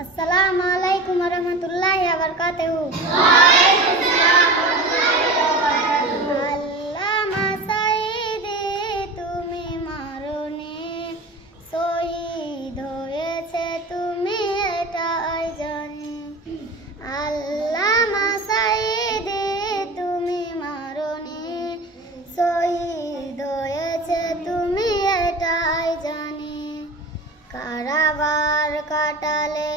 अस्सलामु अलैकुम वरहमतुल्लाहि वबरकातुहू। আল্লামা সাঈদী তুমি মরণে শহীদ হয়েছে তুমি এটাই জানি। আল্লামা সাঈদী তুমি মরণে শহীদ হয়েছে তুমি এটাই জানি। কারাগার কাটালে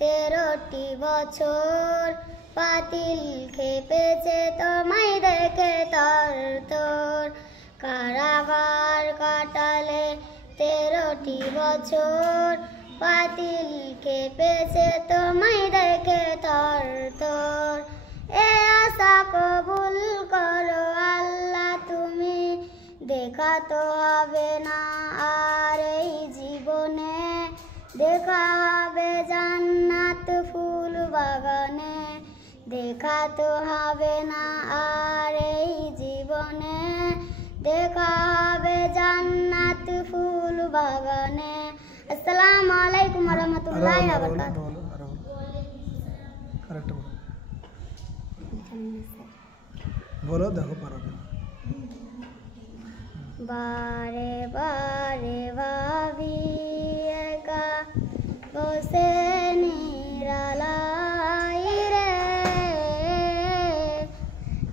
13টি বছর, পাতিল খেপেছে তোমায় দেখে তর তোর। কারাগার কাটালে 13টি বছর, পাতিল খেপেছে তোমায় দেখে তর তোর। এ আশা কবুল করো আল্লাহ তুমি, দেখা তো হবে না আর এই জীবনে, দেখা হবে জান্নাত ফুল বাগানে। দেখা তো হবে না আর এই জীবনে, দেখা হবে জান্নাত ফুল বাগানে। আসসালামু আলাইকুম ওয়া রাহমাতুল্লাহি ওয়া বারাকাতুহু। বলো, দেখো পারো কিনা। বারে বারে ভাবি একা বসে নিরালাই রে,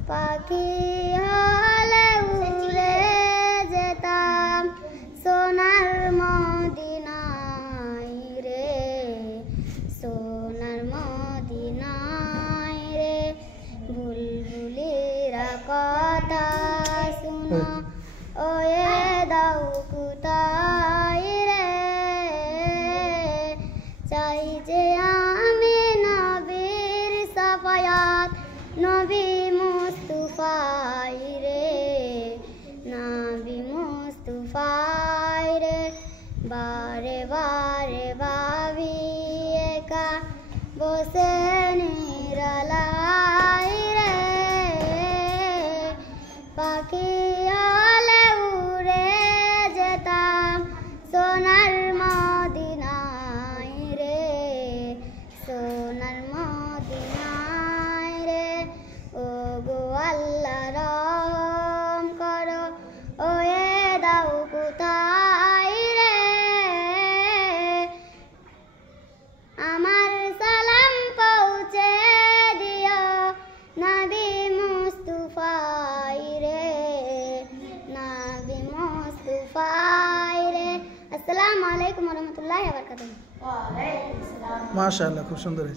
পাখি হলে উড়ে যেতাম সোনার মদিনায় রে, সোনার মদিনায় রে। বুলবুলিরা কথা শুনো ওয়ে দাও কোথায় রে, চাই যে আমি নবীর সাফায়াত নবী মুস্তাফাই রে, নবী মুস্তাফাই রে। বারে বারে ভাবি একা বসে নিরালাই রে, পাখি হলে উড়ে যেতাম সোনার মদিনায় রে, সোনার মদিনায় রে। ও গো আল্লাহ রহম করো ওয়ে দাও কোথায় রে, আমার সালাম পৌঁছে দিও নবী মুস্তাফাই রে, নবী মুস্তাফাই রে। আসসালামু আলাইকুম ওয়া রাহমাতুল্লাহি ওয়া বারাকাতুহু। মাশাআল্লাহ, খুব সুন্দর।